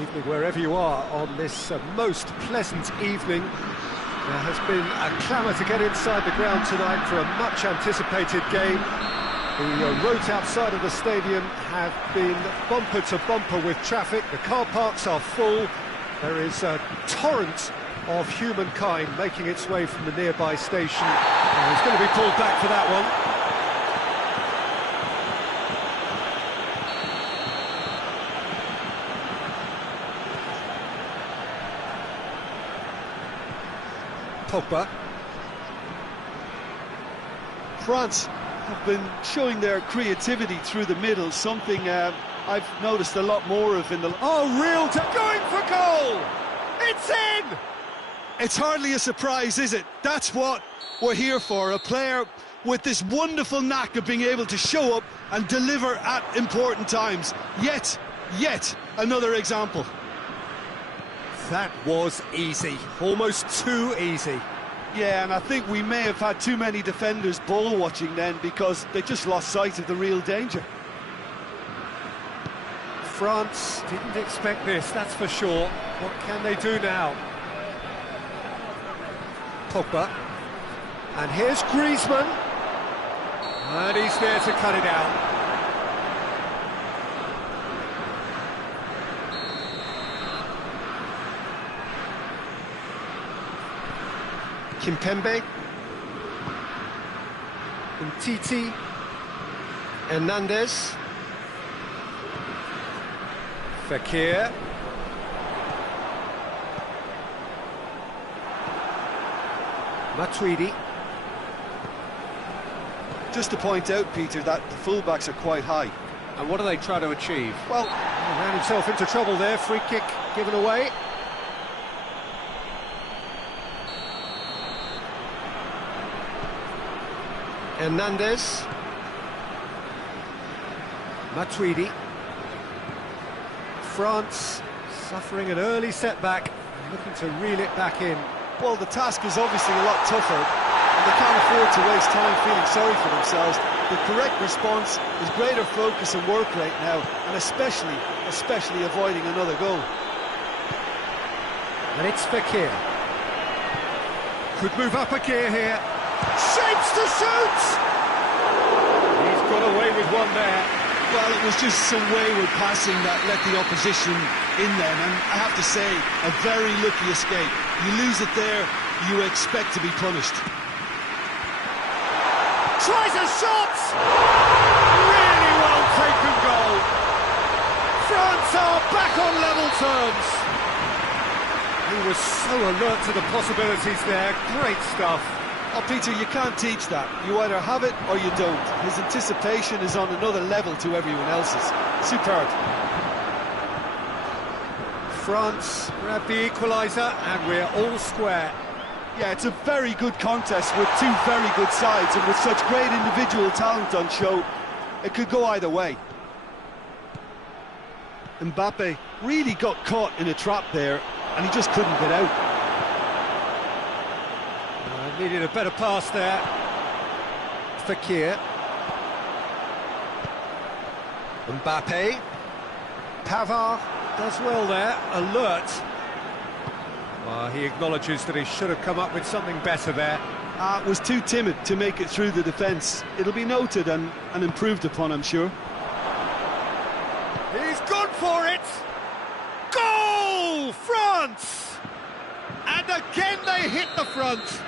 Evening wherever you are on this most pleasant evening. There has been a clamour to get inside the ground tonight for a much anticipated game. The roads outside of the stadium have been bumper to bumper with traffic. The car parks are full. There is a torrent of humankind making its way from the nearby station. He's going to be pulled back for that one. Pogba. France have been showing their creativity through the middle, something I've noticed a lot more of in the... Oh, real going for goal! It's in! It's hardly a surprise, is it? That's what we're here for, a player with this wonderful knack of being able to show up and deliver at important times. Yet another example. That was easy, almost too easy. Yeah, and I think we may have had too many defenders ball watching then because they just lost sight of the real danger. France didn't expect this, that's for sure. What can they do now? Pogba. And here's Griezmann. And he's there to cut it out. Kimpembe, Umtiti, Hernandez, Fekir, Matuidi. Just to point out, Peter, that the fullbacks are quite high. And what do they try to achieve? Well, he ran himself into trouble there, free kick given away. Hernandez, Matuidi. France suffering an early setback, looking to reel it back in. Well, the task is obviously a lot tougher, and they can't afford to waste time feeling sorry for themselves. The correct response is greater focus and work rate now, and especially avoiding another goal. And it's Fekir. Could move up a gear here. Shapes to shoot! He's got away with one there. Well, it was just some wayward passing that let the opposition in then, and I have to say, a very lucky escape. You lose it there, you expect to be punished. Tries a shot! Really well taken goal. France are back on level terms. He was so alert to the possibilities there. Great stuff. Oh, Peter, you can't teach that. You either have it or you don't. His anticipation is on another level to everyone else's. Superb. France grab the equaliser and we're all square. Yeah, it's a very good contest with two very good sides, and with such great individual talent on show, it could go either way. Mbappe really got caught in a trap there, and he just couldn't get out. Needed a better pass there. Fekir. Mbappe. Pavard does well there, alert. He acknowledges that he should have come up with something better there. Was too timid to make it through the defence. It'll be noted and improved upon, I'm sure. He's gone for it! Goal! France! And again they hit the front.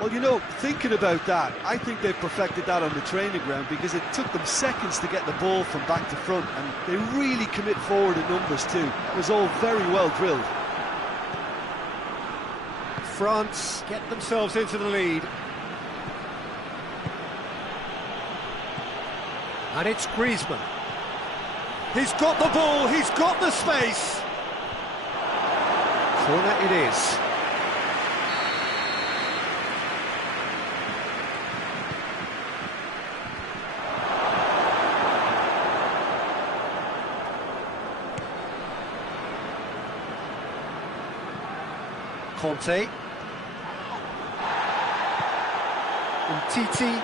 Well, you know, thinking about that, I think they perfected that on the training ground because it took them seconds to get the ball from back to front, and they really commit forward in numbers too. It was all very well drilled. France get themselves into the lead. And it's Griezmann. He's got the ball, he's got the space. Corner it is. Conte. Umtiti.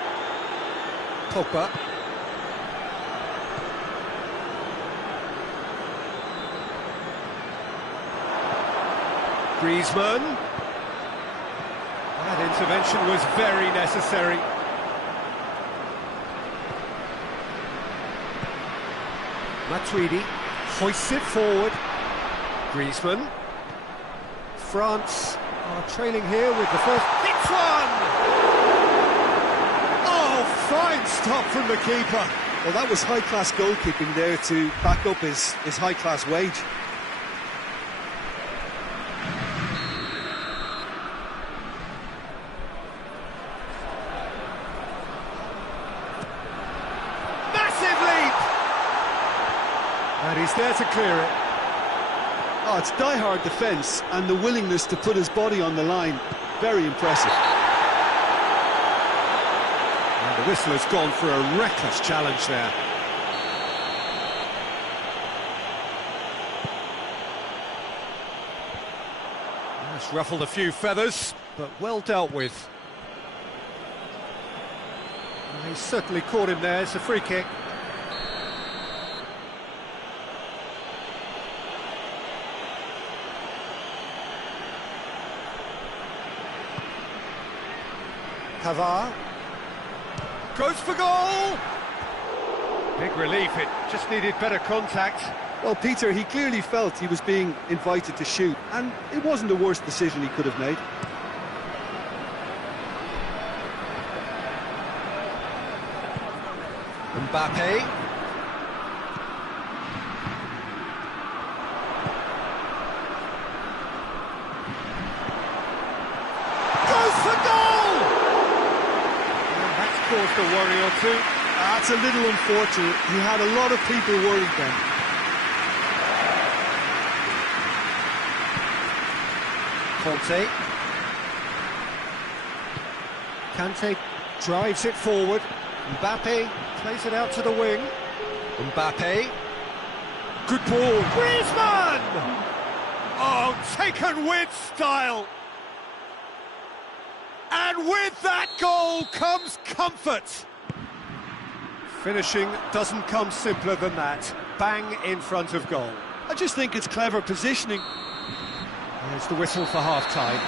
Pogba. Griezmann. That intervention was very necessary. Matuidi hoists it forward. Griezmann. France are trailing here with the first. It's one! Oh, fine stop from the keeper. Well, that was high-class goalkeeping there to back up his high-class wage. Massive leap! And he's there to clear it. Oh, it's die-hard defence and the willingness to put his body on the line. Very impressive. And the whistle has gone for a reckless challenge there. That's ruffled a few feathers, but well dealt with. And he's certainly caught him there. It's a free kick. Pavard goes for goal. Big relief, it just needed better contact. Well, Peter, he clearly felt he was being invited to shoot, and it wasn't the worst decision he could have made. Mbappe. Goes for goal! And that's caused a worry or two. That's a little unfortunate. He had a lot of people worried then. Kante drives it forward. Mbappe plays it out to the wing. Mbappe. Good ball. Griezmann! Oh, taken with style. And with that goal comes comfort. Finishing doesn't come simpler than that. Bang in front of goal. I just think it's clever positioning. There's the whistle for half-time.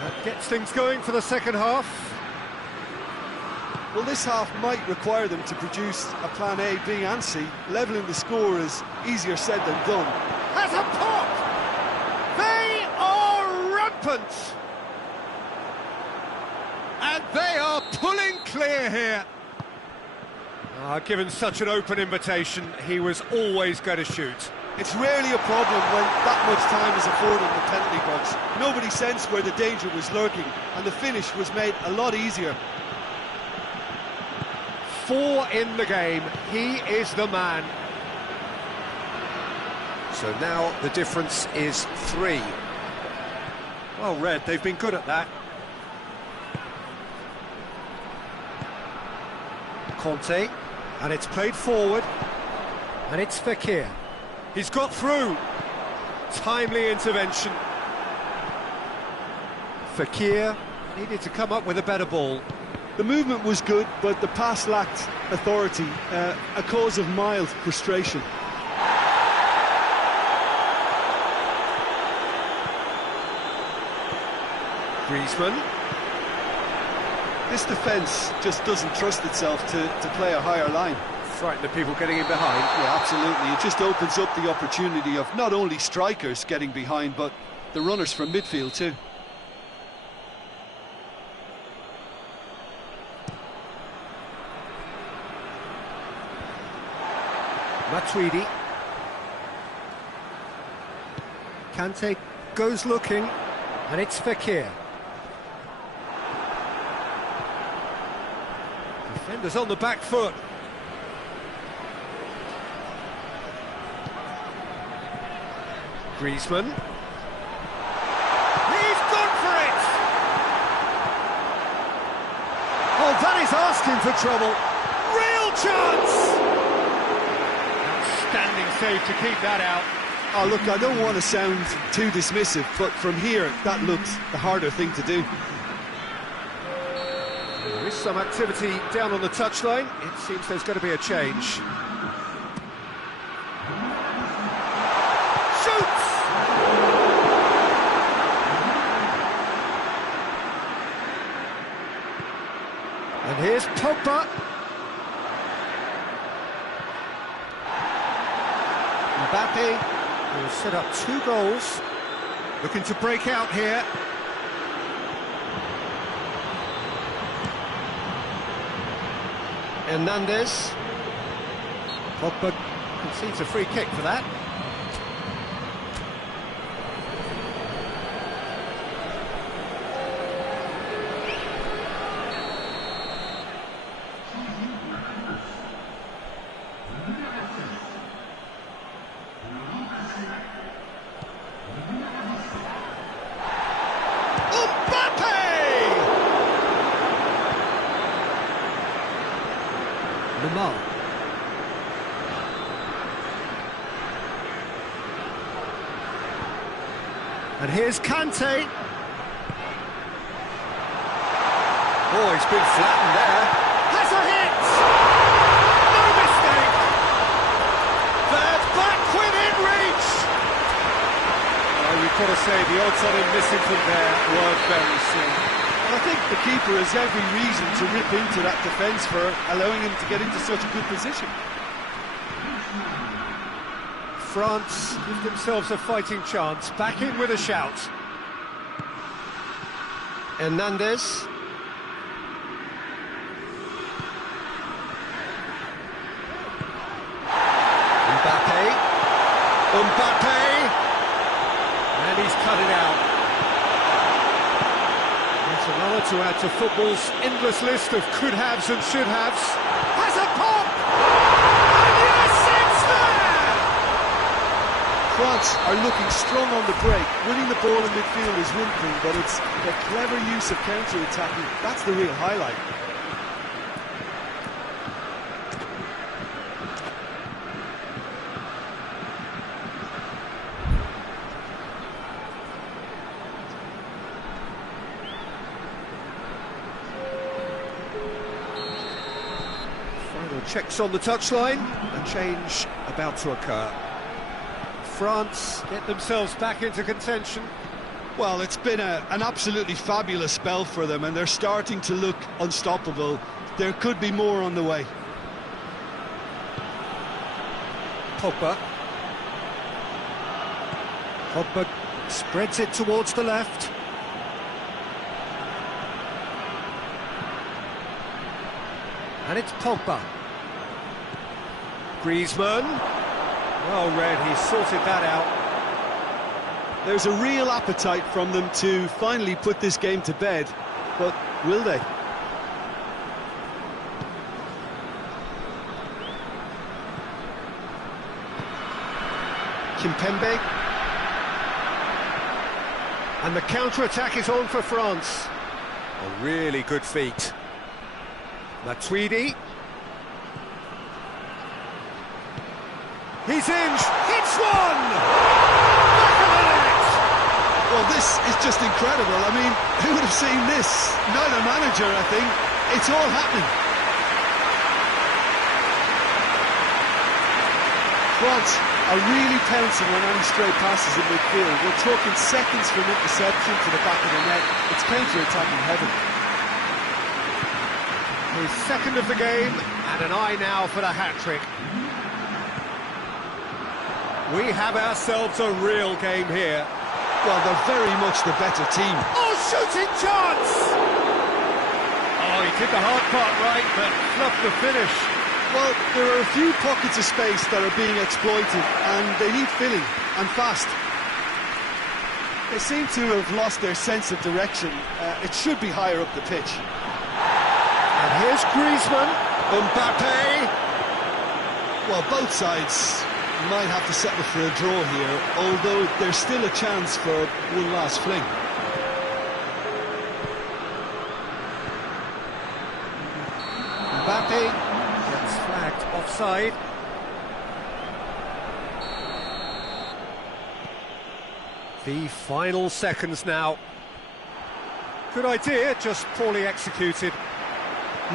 That gets things going for the second half. Well, this half might require them to produce a plan A, B and C. Levelling the score is easier said than done. Has a pop! They are rampant! And they are pulling clear here. Given such an open invitation, he was always going to shoot. It's rarely a problem when that much time is afforded in the penalty box. Nobody sensed where the danger was lurking, and the finish was made a lot easier. 4 in the game, he is the man. So now the difference is 3. Well read, they've been good at that. Conte, and it's played forward, and it's Fekir. He's got through. Timely intervention. Fekir needed to come up with a better ball. The movement was good, but the pass lacked authority, a cause of mild frustration. Griezmann. This defence just doesn't trust itself to play a higher line. Frighten the people getting in behind. Yeah, absolutely. It just opens up the opportunity of not only strikers getting behind, but the runners from midfield too. Matuidi. Kante goes looking, and it's Fekir. Defenders on the back foot. Griezmann. He's gone for it! Oh, that is asking for trouble. Real chance! Outstanding save to keep that out. Oh, look, I don't want to sound too dismissive, but from here, that looked the harder thing to do. There is some activity down on the touchline. It seems there's going to be a change. Shoots! And here's Pogba. Mbappe will set up 2 goals. Looking to break out here. Hernandez. Pogba concedes a free kick for that. Lamar. And here's Kante. Oh, he's been flattened there. Has a hit! No mistake! They're back within reach! Oh, you've got to say, the odds on him missing from there were very slim. I think the keeper has every reason to rip into that defence for allowing him to get into such a good position. France give themselves a fighting chance, back in with a shout. Hernandez. Mbappe. And he's cut it out. Another to add to football's endless list of could-haves and should-haves. Has a pop! And yes, it's there! France are looking strong on the break. Winning the ball in midfield is one thing, but it's the clever use of counter-attacking. That's the real highlight. Checks on the touchline, a change about to occur. France get themselves back into contention. Well, it's been an absolutely fabulous spell for them, and they're starting to look unstoppable. There could be more on the way. Pogba. Pogba spreads it towards the left. And it's Pogba. Griezmann. Well read, he sorted that out. There's a real appetite from them to finally put this game to bed, but will they? Kimpembe. And the counter-attack is on for France. A really good feat. Matuidi. He's in, hits one! Back of the net! Well, this is just incredible. I mean, who would have seen this? Not a manager, I think. It's all happening. France are really pouncing on any stray passes in midfield. We're talking seconds from interception to the back of the net. It's counter-attacking heaven. His second of the game, and an eye now for the hat-trick. We have ourselves a real game here. Well, they're very much the better team. Oh, shooting chance! Oh, he did the hard part right, but fluffed the finish. Well, there are a few pockets of space that are being exploited, and they need filling, and fast. They seem to have lost their sense of direction. It should be higher up the pitch. And here's Griezmann, Mbappe. Well, both sides might have to settle for a draw here, although there's still a chance for one last fling. Mbappe gets flagged offside. The final seconds now. Good idea, just poorly executed.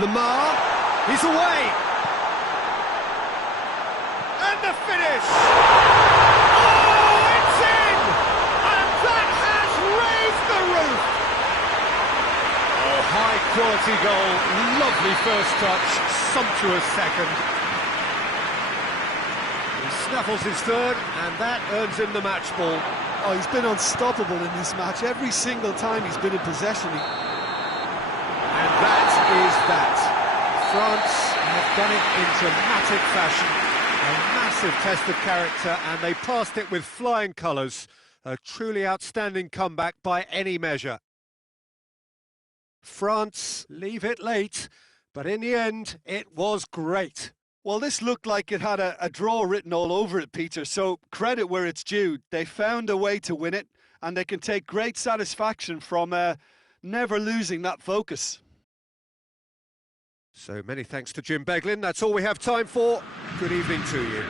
Lamar, he's away! And the finish! Oh, it's in! And that has raised the roof! Oh, high-quality goal, lovely first touch, sumptuous second. He snaffles his third, and that earns him the match ball. Oh, he's been unstoppable in this match. Every single time he's been in possession. And that is that. France have done it in dramatic fashion. A massive test of character, and they passed it with flying colours. A truly outstanding comeback by any measure. France leave it late, but in the end, it was great. Well, this looked like it had a draw written all over it, Peter, so credit where it's due. They found a way to win it, and they can take great satisfaction from never losing that focus. So many thanks to Jim Beglin. That's all we have time for. Good evening to you.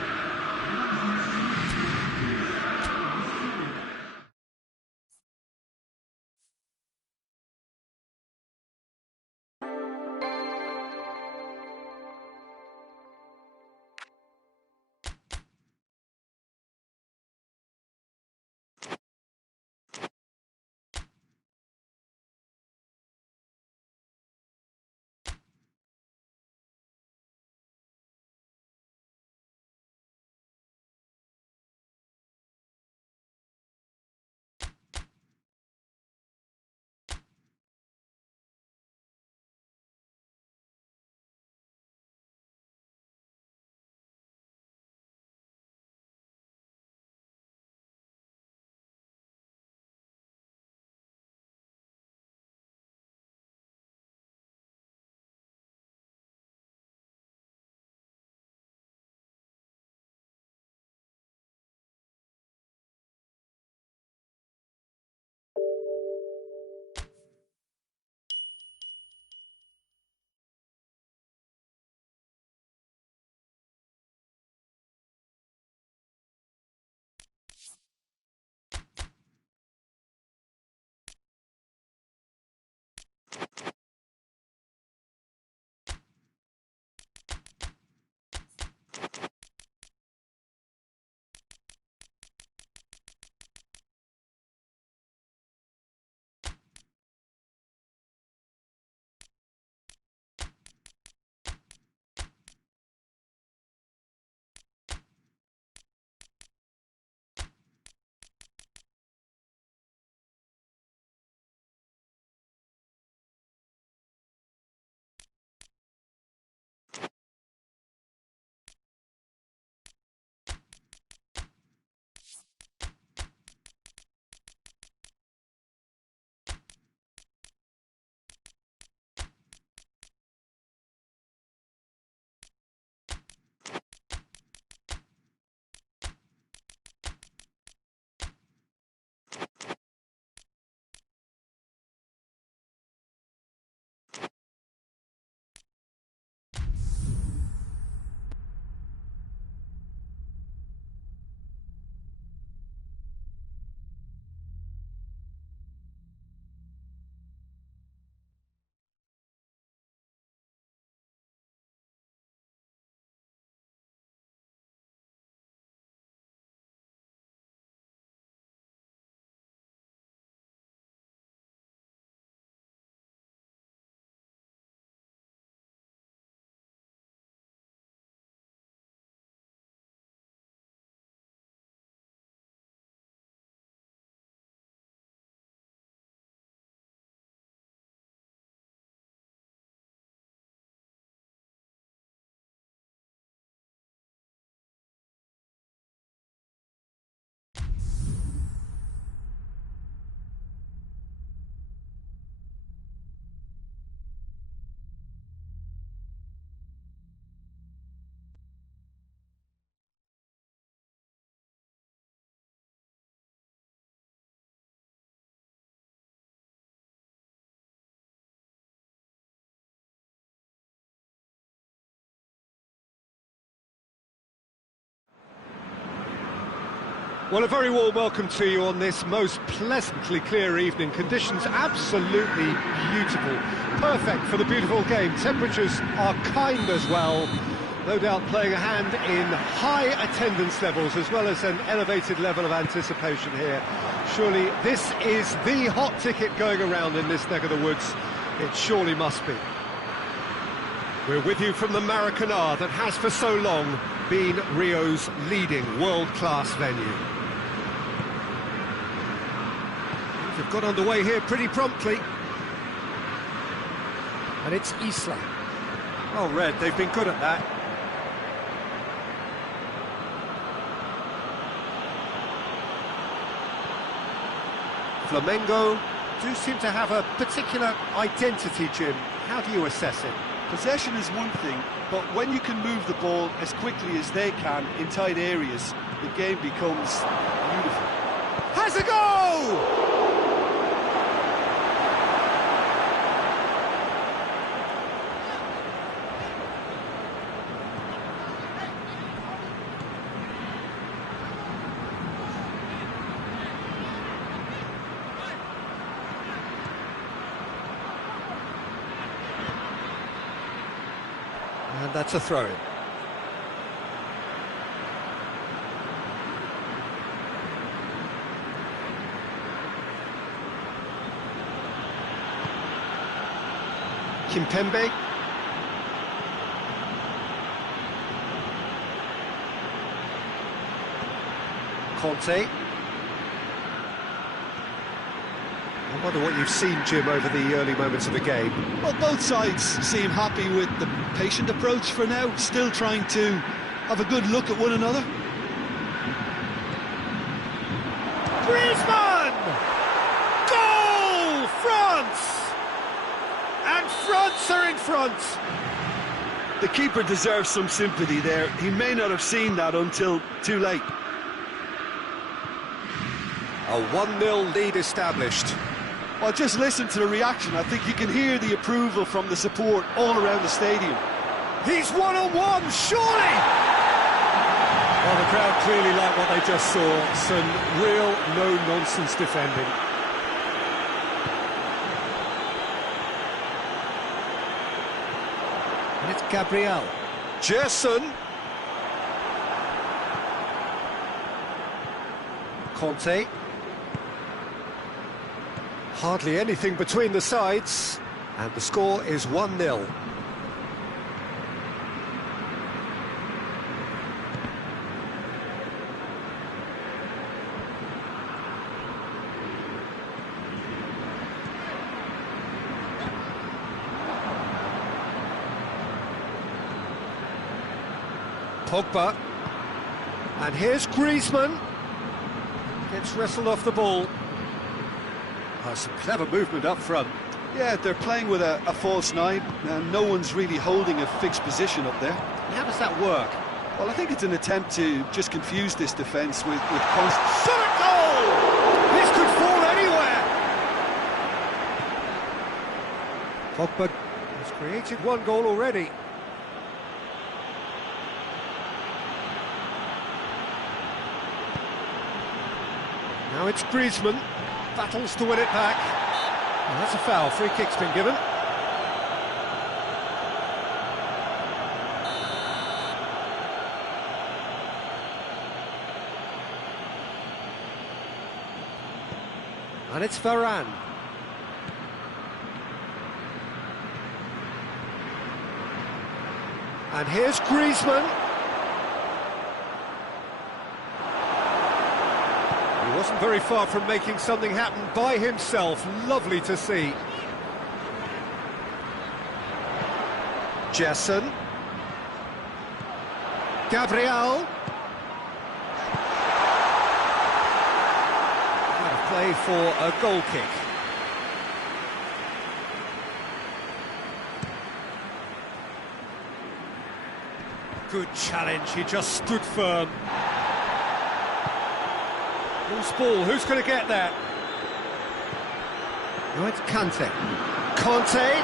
Well, a very warm welcome to you on this most pleasantly clear evening. Conditions absolutely beautiful. Perfect for the beautiful game. Temperatures are kind as well. No doubt playing a hand in high attendance levels as well as an elevated level of anticipation here. Surely this is the hot ticket going around in this neck of the woods. It surely must be. We're with you from the Maracanã that has for so long been Rio's leading world-class venue. They've got underway here pretty promptly. And it's Isla. Oh, Red, they've been good at that. Flamengo do seem to have a particular identity, Jim. How do you assess it? Possession is one thing, but when you can move the ball as quickly as they can in tight areas, the game becomes beautiful. Has a go! And that's a throw-in. Kimpembe. Conte. I wonder what you've seen, Jim, over the early moments of the game. Well, both sides seem happy with the patient approach for now, still trying to have a good look at one another. Griezmann! Goal! France! And France are in front. The keeper deserves some sympathy there. He may not have seen that until too late. A 1-0 lead established. Well, just listen to the reaction. I think you can hear the approval from the support all around the stadium. He's one-on-one, surely! Well, the crowd clearly like what they just saw. Some real no-nonsense defending. And it's Gabriel. Gerson. Conte. Hardly anything between the sides, and the score is 1-0. Pogba. And here's Griezmann. Gets wrestled off the ball. Some clever movement up front. Yeah, they're playing with a false nine, and no one's really holding a fixed position up there. How does that work? Well, I think it's an attempt to just confuse this defence with constant... Shot goal! This could fall anywhere! Pogba has created one goal already. Now it's Griezmann. Battles to win it back. And that's a foul. Free kick's been given. And it's Varane. And here's Griezmann. He wasn't very far from making something happen by himself. Lovely to see. Gerson. Gabriel. Play for a goal kick. Good challenge, he just stood firm. Loose ball, who's going to get that? No, it's Conte. Conte!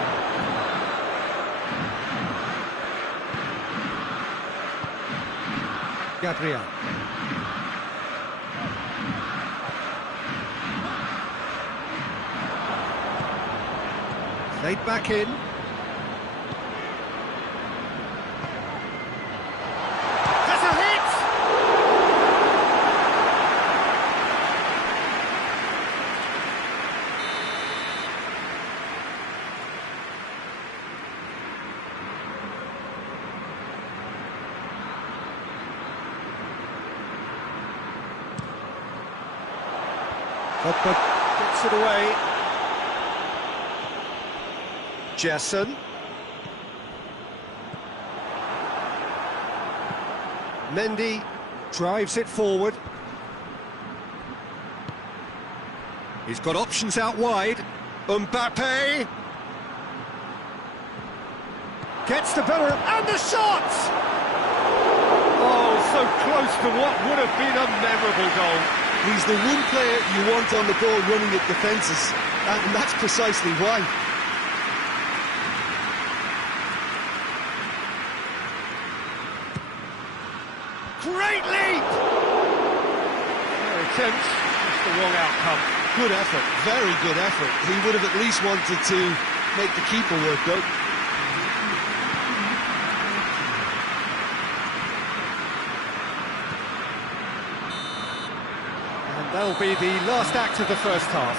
Gabriel. Played back in. Has a hit! Pogba gets it away. Jason. Mendy drives it forward. He's got options out wide. Mbappe gets the better and the shot! Oh, so close to what would have been a memorable goal. He's the one player you want on the ball running at defences, and that's precisely why. Great leap! Their attempt, just the wrong outcome. Good effort, very good effort. He would have at least wanted to make the keeper work, though. That'll be the last act of the first half.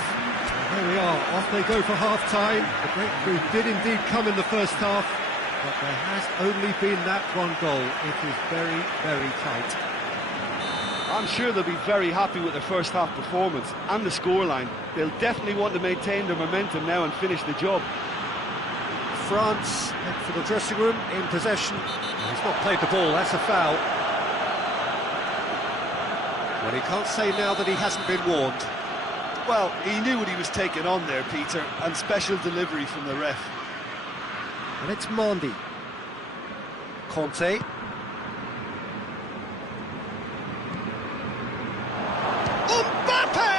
There we are, off they go for half-time. The breakthrough did indeed come in the first half, but there has only been that one goal. It is very, very tight. I'm sure they'll be very happy with their first half performance and the scoreline. They'll definitely want to maintain their momentum now and finish the job. France head for the dressing room in possession. He's not played the ball, that's a foul. Well, he can't say now that he hasn't been warned. Well, he knew what he was taking on there, Peter, and special delivery from the ref. And it's Mendy. Conte. Mbappe!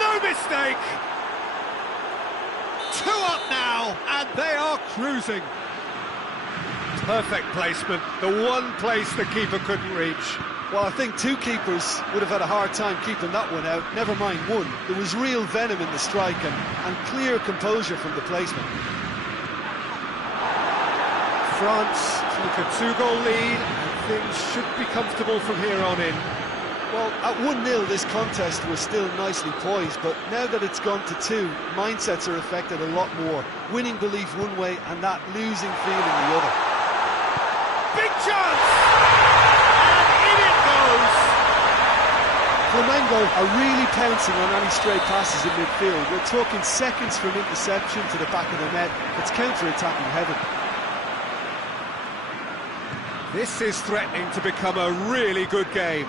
No mistake! 2 up now, and they are cruising. Perfect placement, the one place the keeper couldn't reach. Well, I think two keepers would have had a hard time keeping that one out, never mind one. There was real venom in the strike and clear composure from the placement. France took a 2-goal lead, and things should be comfortable from here on in. Well, at 1-0 this contest was still nicely poised, but now that it's gone to 2, mindsets are affected a lot more. Winning belief one way and that losing feeling the other. Big chance! Flamengo are really pouncing on any stray passes in midfield. We're talking seconds from interception to the back of the net. It's counter-attacking heaven. This is threatening to become a really good game.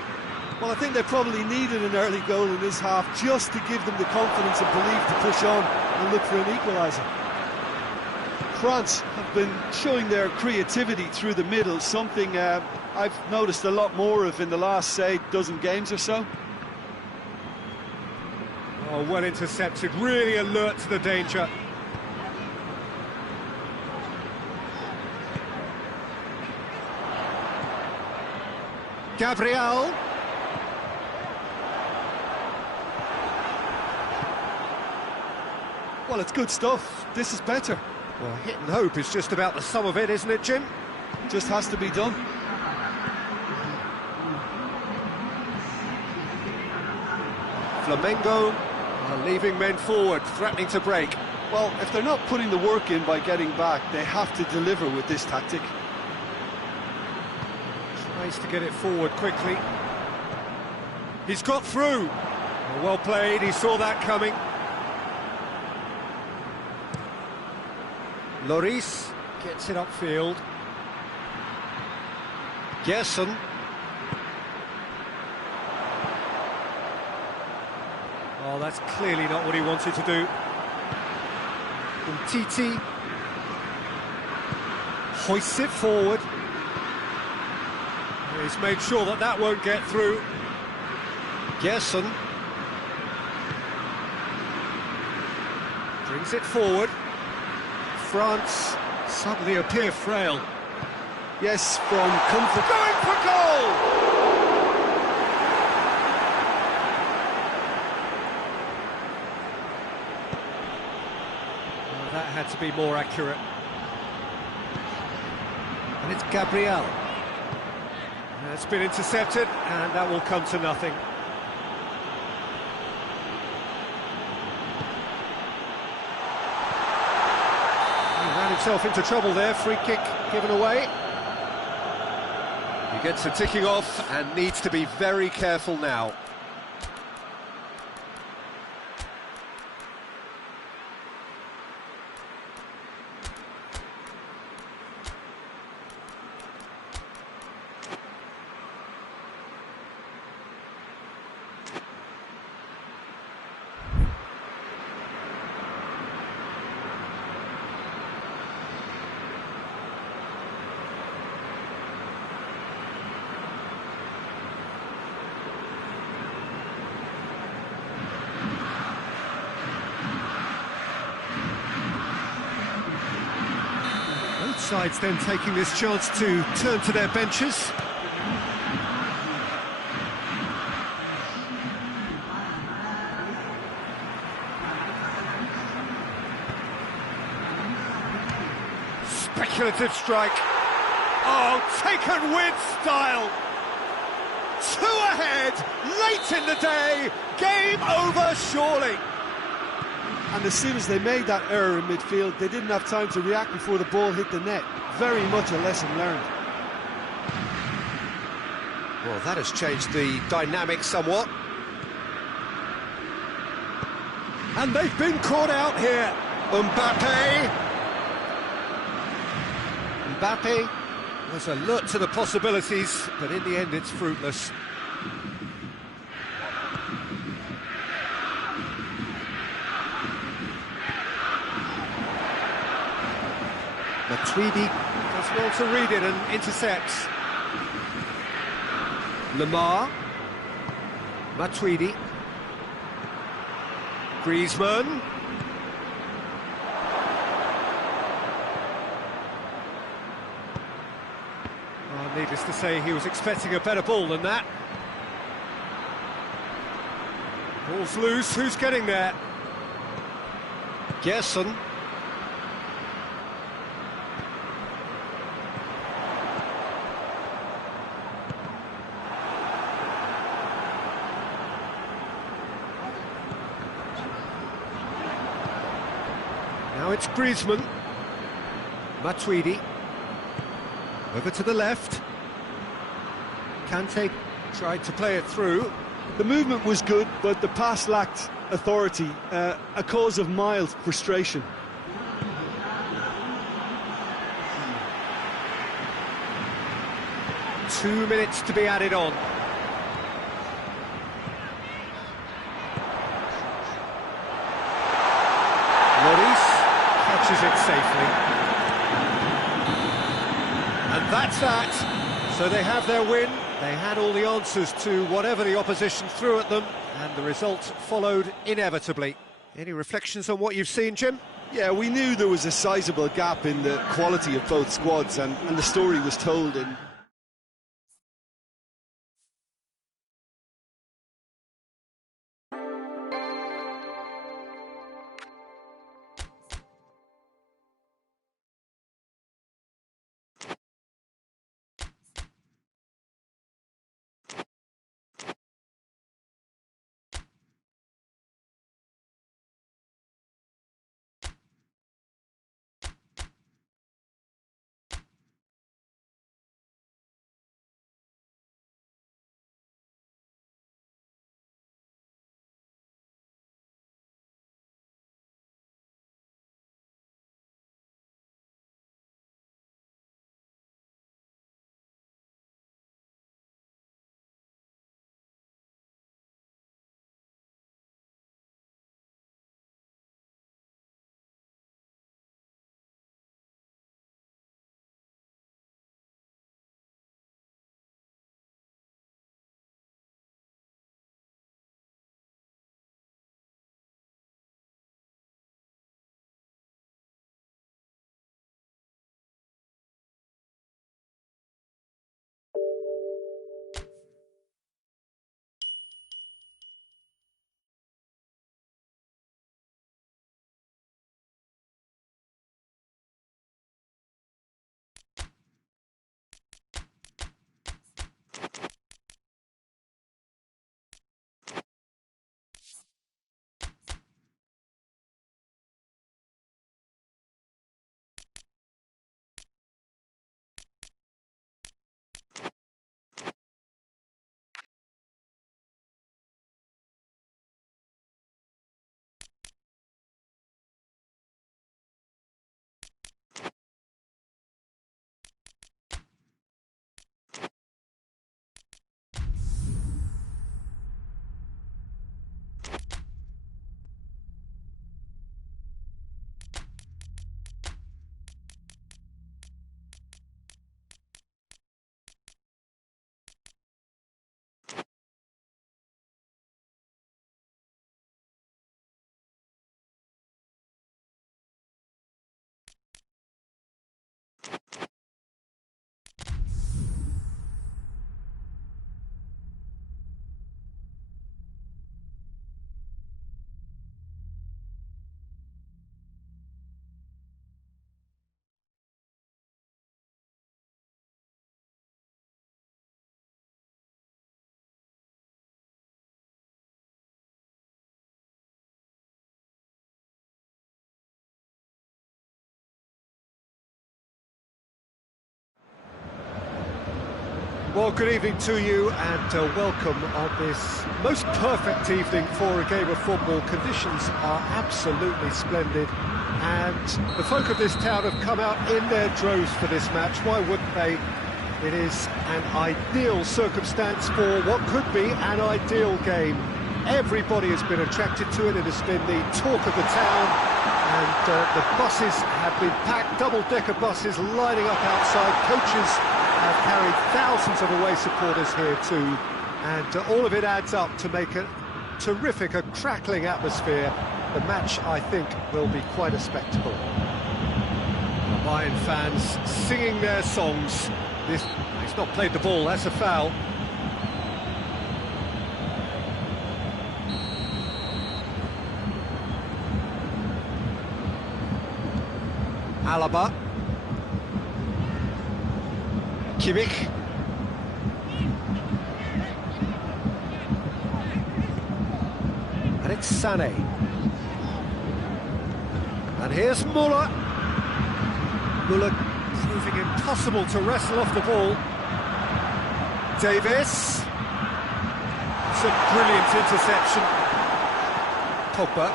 Well, I think they probably needed an early goal in this half just to give them the confidence and belief to push on and look for an equaliser. France have been showing their creativity through the middle, something I've noticed a lot more of in the last, say, dozen games or so. Oh, well intercepted, really alert to the danger. Gabriel. Well, it's good stuff. This is better. Well, hit and hope is just about the sum of it, isn't it, Jim? Just has to be done. Flamengo are leaving men forward, threatening to break. Well, if they're not putting the work in by getting back, they have to deliver with this tactic. Tries to get it forward quickly. He's got through. Well played, he saw that coming. Lloris gets it upfield. Gerson. Oh, that's clearly not what he wanted to do. Titi hoists it forward. He's made sure that that won't get through. Gerson brings it forward. France suddenly appear frail. Yes, from comfort. Going for goal! That had to be more accurate. And it's Gabriel. It's been intercepted, and that will come to nothing. He ran himself into trouble there, free kick given away. He gets a ticking off and needs to be very careful now. Sides then taking this chance to turn to their benches. Speculative strike. Oh, taken with style. 2 ahead, late in the day, game over surely. And as soon as they made that error in midfield, they didn't have time to react before the ball hit the net. Very much a lesson learned. Well, that has changed the dynamic somewhat. And they've been caught out here. Mbappe was alert to the possibilities, but in the end it's fruitless. Matuidi does well to read it and intercepts. Lamar. Matuidi. Griezmann. Oh, needless to say, he was expecting a better ball than that. Ball's loose, who's getting there? Gerson. Now it's Griezmann. Matuidi. Over to the left. Kante tried to play it through. The movement was good, but the pass lacked authority, a cause of mild frustration. Two minutes to be added on. Catches it safely. And that's that. So they have their win. They had all the answers to whatever the opposition threw at them, and the result followed inevitably. Any reflections on what you've seen, Jim? Yeah, we knew there was a sizable gap in the quality of both squads, and the story was told in Well, good evening to you and welcome on this most perfect evening for a game of football. Conditions are absolutely splendid and the folk of this town have come out in their droves for this match. Why wouldn't they? It is an ideal circumstance for what could be an ideal game. Everybody has been attracted to it. It has been the talk of the town, and the buses have been packed, double-decker buses lining up outside. Coaches have carried thousands of away supporters here too, and all of it adds up to make a terrific, a crackling atmosphere. The match, I think, will be quite a spectacle. The Bayern fans singing their songs. He's not played the ball, that's a foul. Alaba. Kimmich. And it's Sané. And here's Müller. Müller proving impossible to wrestle off the ball. Davis. It's a brilliant interception. Pogba.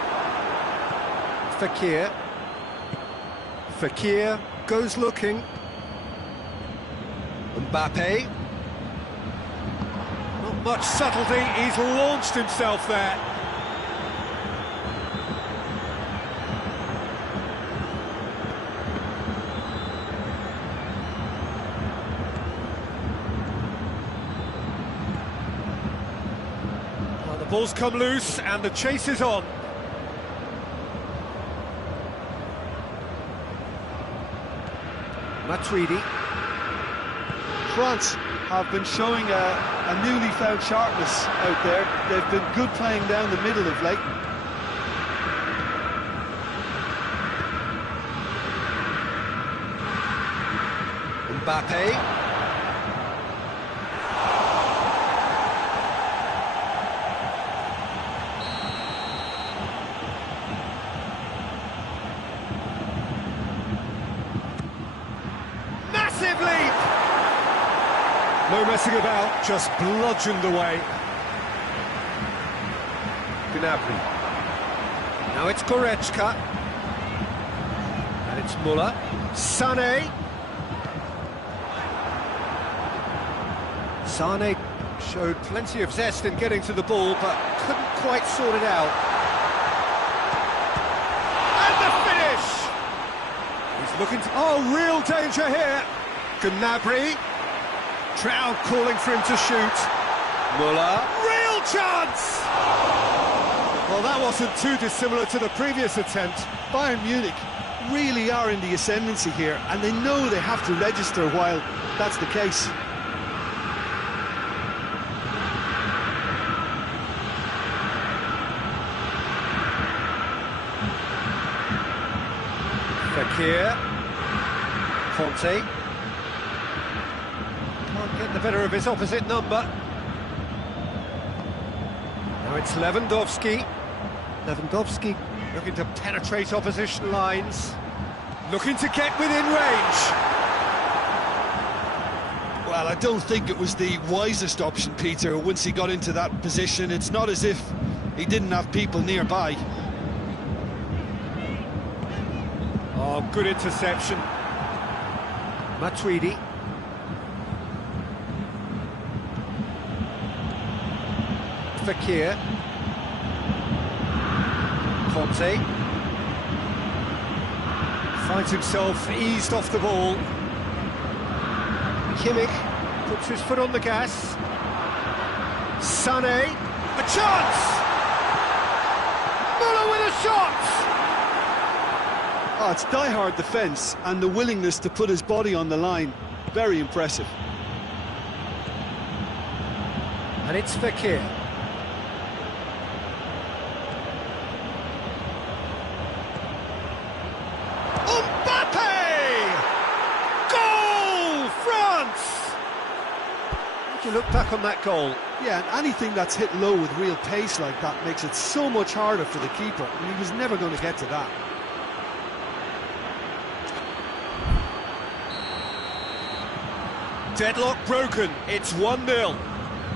Fekir. Fekir goes looking. Mbappe. Not much subtlety, he's launched himself there. Well, the ball's come loose and the chase is on. Matuidi. France have been showing a newly found sharpness out there. They've been good playing down the middle of late. Mbappe. Massive leap! No messing about, just bludgeoned away. Gnabry. Now it's Goretzka. And it's Müller. Sané. Sané showed plenty of zest in getting to the ball, but couldn't quite sort it out. And the finish! He's looking to... Oh, real danger here! Gnabry. Trout calling for him to shoot. Müller. Real chance! Well, that wasn't too dissimilar to the previous attempt. Bayern Munich really are in the ascendancy here, and they know they have to register while that's the case. Fekir. Conte. Can't get the better of his opposite number. Now it's Lewandowski. Lewandowski looking to penetrate opposition lines. Looking to get within range. Well, I don't think it was the wisest option, Peter, once he got into that position. It's not as if he didn't have people nearby. Oh, good interception. Matuidi. Fekir. Conte. Finds himself eased off the ball. Kimmich puts his foot on the gas. Sané. A chance! Müller with a shot! Oh, it's die-hard defence and the willingness to put his body on the line. Very impressive. And it's Fekir. You look back on that goal. Yeah, and anything that's hit low with real pace like that makes it so much harder for the keeper, and he was never going to get to that. Deadlock broken, it's 1-0.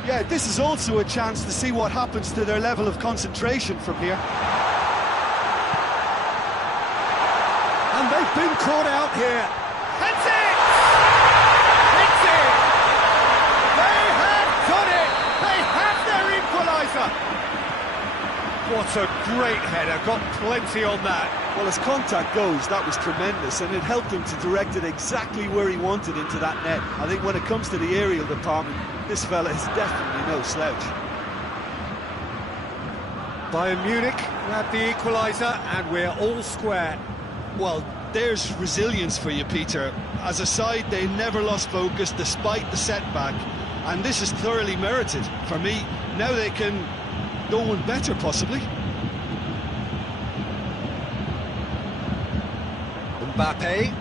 Yeah, this is also a chance to see what happens to their level of concentration from here. And they've been caught out here. That's it! It's it! They have done it! They have their equaliser! What a great header, got plenty on that. Well, as contact goes, that was tremendous, and it helped him to direct it exactly where he wanted into that net. I think when it comes to the aerial department, this fella is definitely no slouch. Bayern Munich grab the equaliser, and we're all square. Well, there's resilience for you, Peter. As a side, they never lost focus despite the setback, and this is thoroughly merited. For me, now they can go one better, possibly. Mbappe,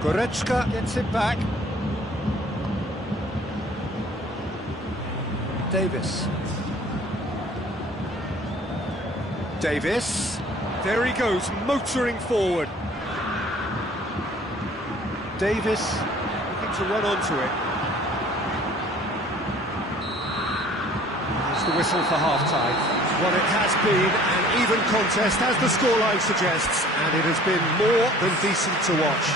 Goretzka gets it back. Davis. There he goes, motoring forward. Davis looking to run onto it. There's the whistle for half-time. Well, it has been an even contest, as the scoreline suggests, and it has been more than decent to watch.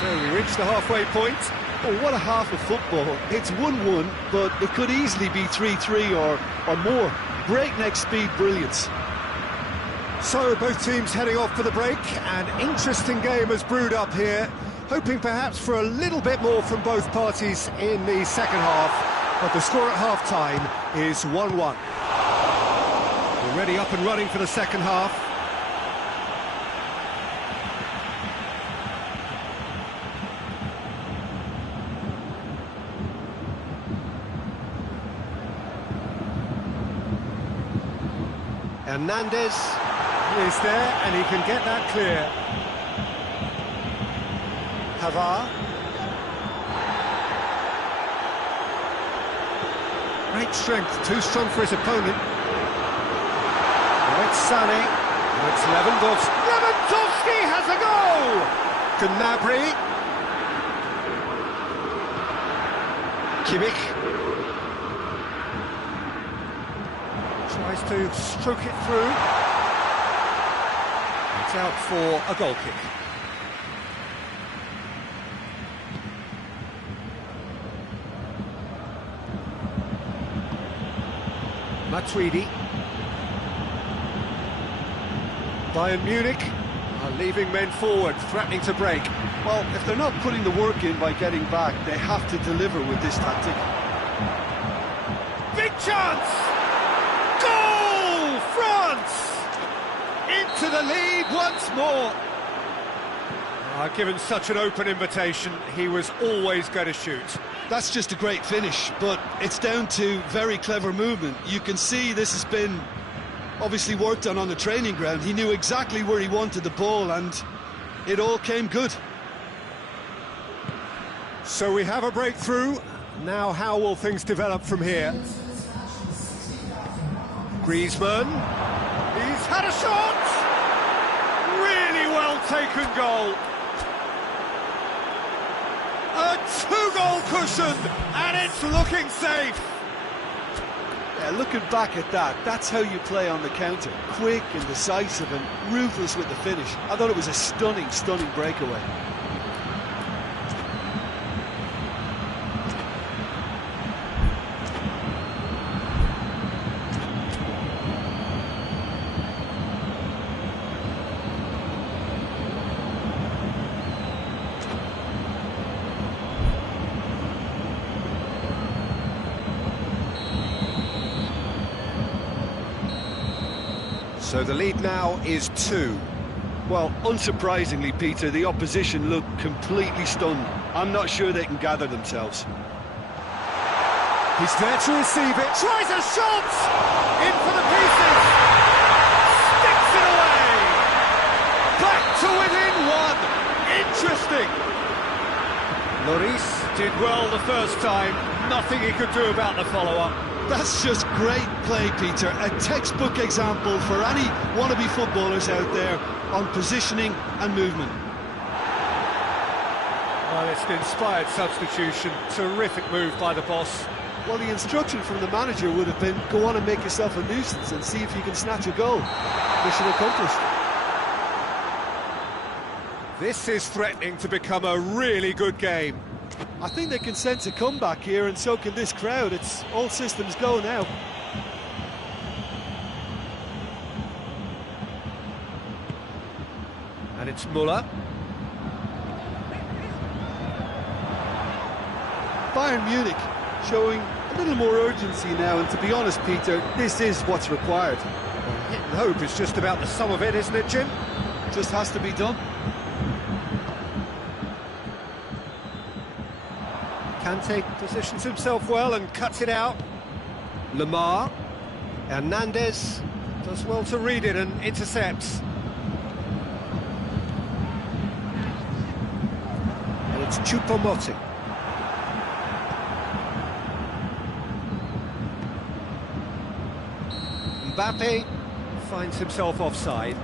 So we reach the halfway point. Oh, what a half of football. It's 1-1, but it could easily be 3-3 or more. Breakneck speed brilliance. So both teams heading off for the break. An interesting game has brewed up here, hoping perhaps for a little bit more from both parties in the second half. But the score at half-time is 1-1. Already up and running for the second half. Hernandez is there, and he can get that clear. Havar. Great strength, too strong for his opponent. Now it's Sané, now it's Lewandowski. Lewandowski has a goal! Gnabry. Kimmich. Tries to stroke it through. It's out for a goal kick. Matuidi. Bayern Munich are leaving men forward, threatening to break. Well, if they're not putting the work in by getting back, they have to deliver with this tactic. Big chance! Goal! France! Into the lead once more. Given such an open invitation, he was always going to shoot. That's just a great finish, but it's down to very clever movement. You can see this has been obviously worked on the training ground. He knew exactly where he wanted the ball, and it all came good. So we have a breakthrough. Now how will things develop from here? Griezmann. He's had a shot! Really well taken goal. A two-goal cushion, and it's looking safe. Yeah, looking back at that, that's how you play on the counter. Quick and decisive and ruthless with the finish. I thought it was a stunning, stunning breakaway. So the lead now is 2. Well, unsurprisingly, Peter, the opposition look completely stunned. I'm not sure they can gather themselves. He's there to receive it, tries a shot! In for the pieces! Sticks it away! Back to within 1! Interesting! Lloris did well the first time, nothing he could do about the follow-up. That's just great play, Peter. A textbook example for any wannabe footballers out there on positioning and movement. Well, it's an inspired substitution. Terrific move by the boss. Well, the instruction from the manager would have been, go on and make yourself a nuisance and see if you can snatch a goal. Mission accomplished. This is threatening to become a really good game. I think they can sense a comeback here, and so can this crowd. It's all systems go now. And it's Müller. Bayern Munich showing a little more urgency now, and to be honest, Peter, this is what's required. Hit and hope is just about the sum of it, isn't it, Jim? Just has to be done. Kante positions himself well and cuts it out. Lamar. Hernandez does well to read it and intercepts. And it's Choupo-Moting. Mbappe finds himself offside.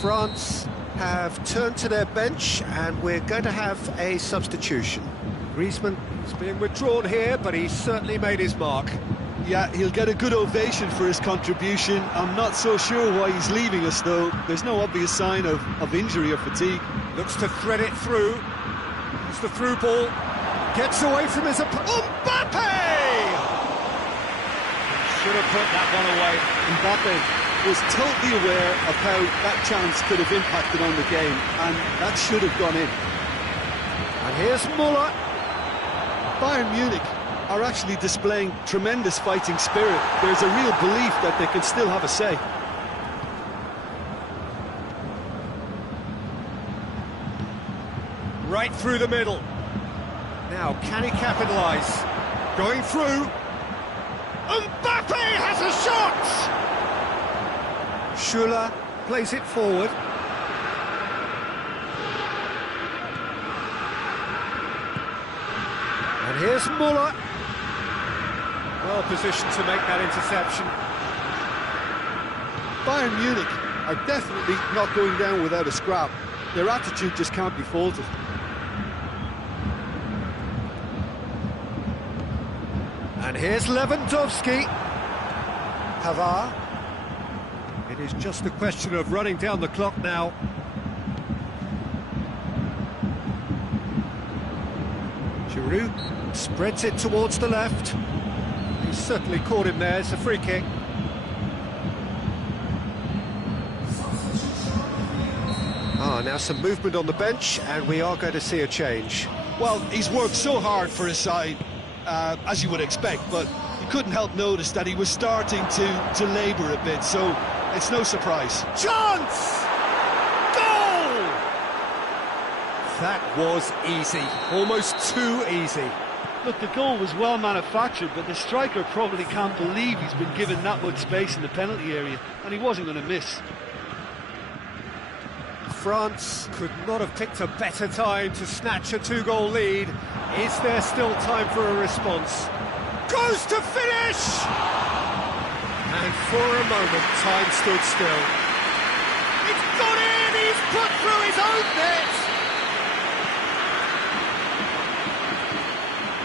France have turned to their bench, and we're going to have a substitution. Griezmann is being withdrawn here, but he's certainly made his mark. Yeah, he'll get a good ovation for his contribution. I'm not so sure why he's leaving us, though. There's no obvious sign of injury or fatigue. Looks to thread it through. It's the through ball. Gets away from his opponent. Mbappe! Should have put that one away. Mbappe was totally aware of how that chance could have impacted on the game, and that should have gone in. And here's Müller. Bayern Munich are actually displaying tremendous fighting spirit. There's a real belief that they can still have a say. Right through the middle. Now, can he capitalise? Going through. Mbappe has a shot! Schuller plays it forward. And here's Müller. Well positioned to make that interception. Bayern Munich are definitely not going down without a scrap. Their attitude just can't be faulted. And here's Lewandowski. Pavard. It is just a question of running down the clock now. Giroud spreads it towards the left. He's certainly caught him there. It's a free kick. Now some movement on the bench, and we are going to see a change. Well, he's worked so hard for his side, as you would expect, but you couldn't help notice that he was starting to labour a bit, so it's no surprise. Chance! Goal! That was easy, almost too easy. Look, the goal was well manufactured, but the striker probably can't believe he's been given that much space in the penalty area, and he wasn't going to miss. France could not have picked a better time to snatch a two-goal lead. Is there still time for a response? Goes to finish! And for a moment, time stood still. It's gone in! He's put through his own net!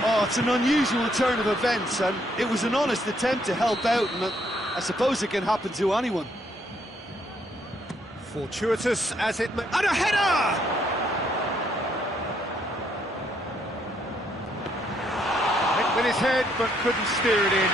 Oh, it's an unusual turn of events, and it was an honest attempt to help out, and I suppose it can happen to anyone. Fortuitous as it may... And a header! Hit with his head, but couldn't steer it in.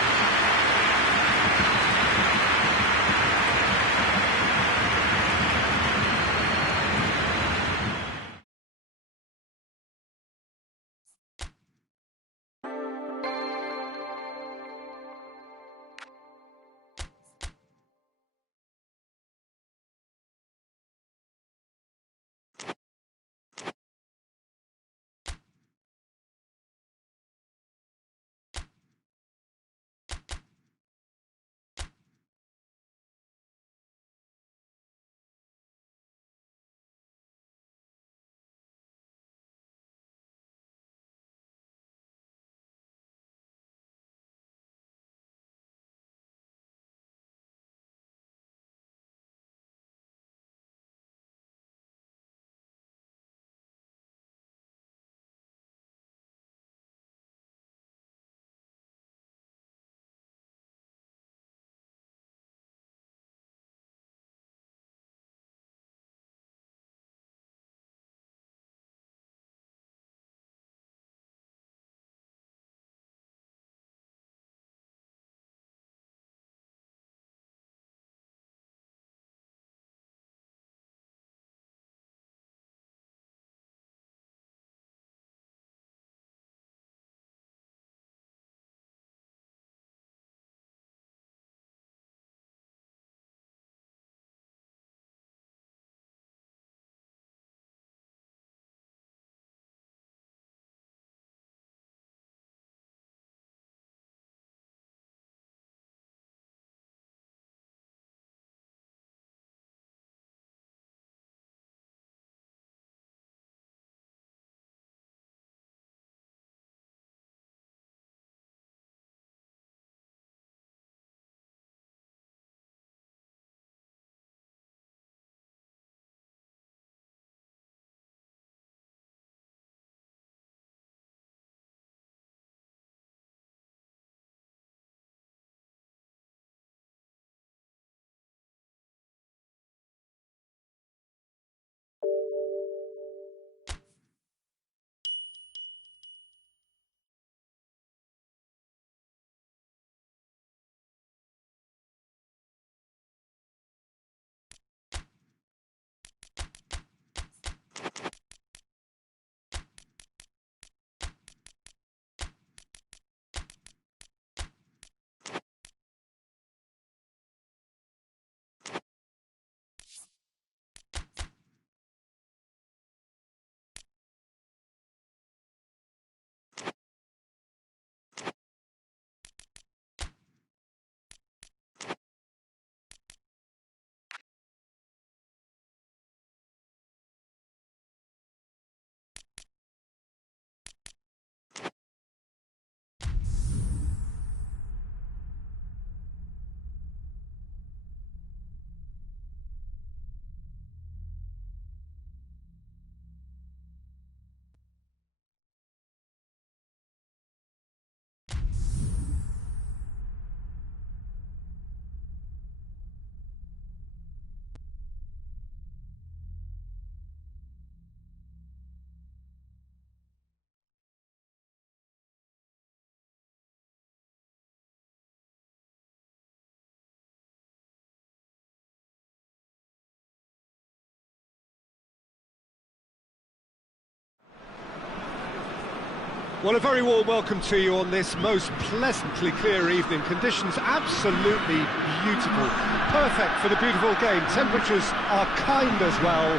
Well, a very warm welcome to you on this most pleasantly clear evening. Conditions absolutely beautiful. Perfect for the beautiful game. Temperatures are kind as well.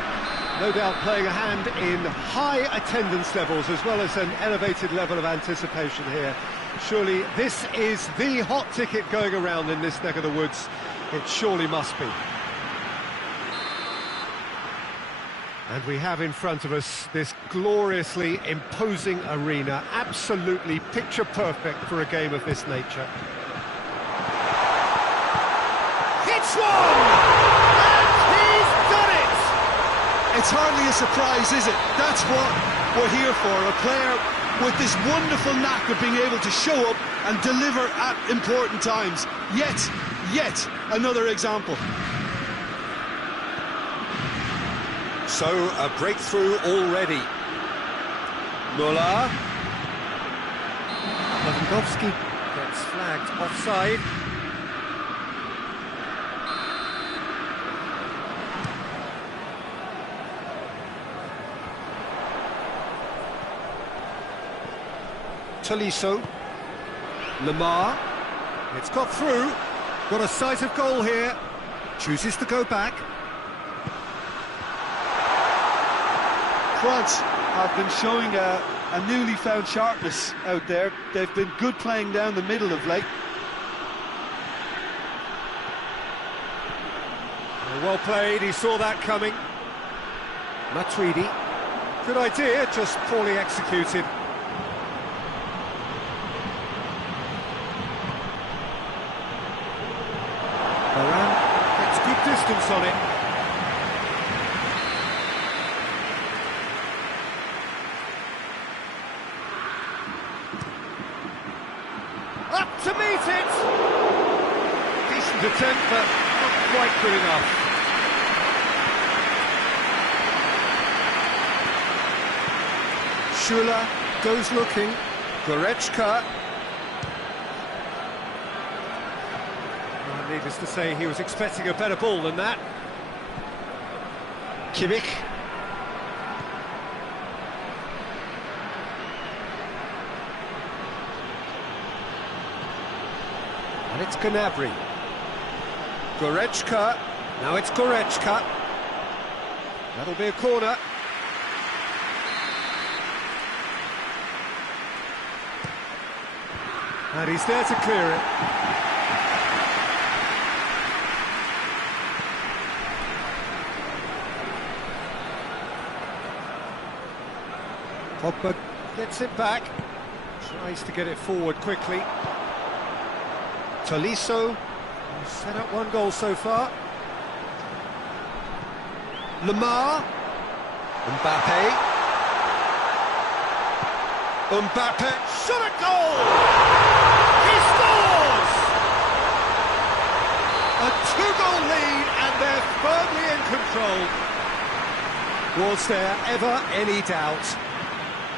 No doubt playing a hand in high attendance levels as well as an elevated level of anticipation here. Surely this is the hot ticket going around in this neck of the woods. It surely must be. And we have in front of us this gloriously imposing arena, absolutely picture perfect for a game of this nature. Hits one! And he's done it! It's hardly a surprise, is it? That's what we're here for, a player with this wonderful knack of being able to show up and deliver at important times. Yet another example. So, a breakthrough already. Muller. Lewandowski gets flagged offside. Tolisso. Lamar. It's got through. Got a sight of goal here. Chooses to go back. France have been showing a newly found sharpness out there. They've been good playing down the middle of late. Well played, he saw that coming. Matuidi. Good idea, just poorly executed. Varane gets good distance on it. Up to meet it! Decent attempt, but not quite good enough. Schüller goes looking. Goretzka. Well, needless to say, he was expecting a better ball than that. Kimmich. And it's Gnabry. Goretzka. Now it's Goretzka. That'll be a corner. And he's there to clear it. Pogba gets it back. Tries to get it forward quickly. Tolisso, who's set up one goal so far. Lamar. Mbappe. Mbappe shot at goal! He scores! A two-goal lead and they're firmly in control. Was there ever any doubt?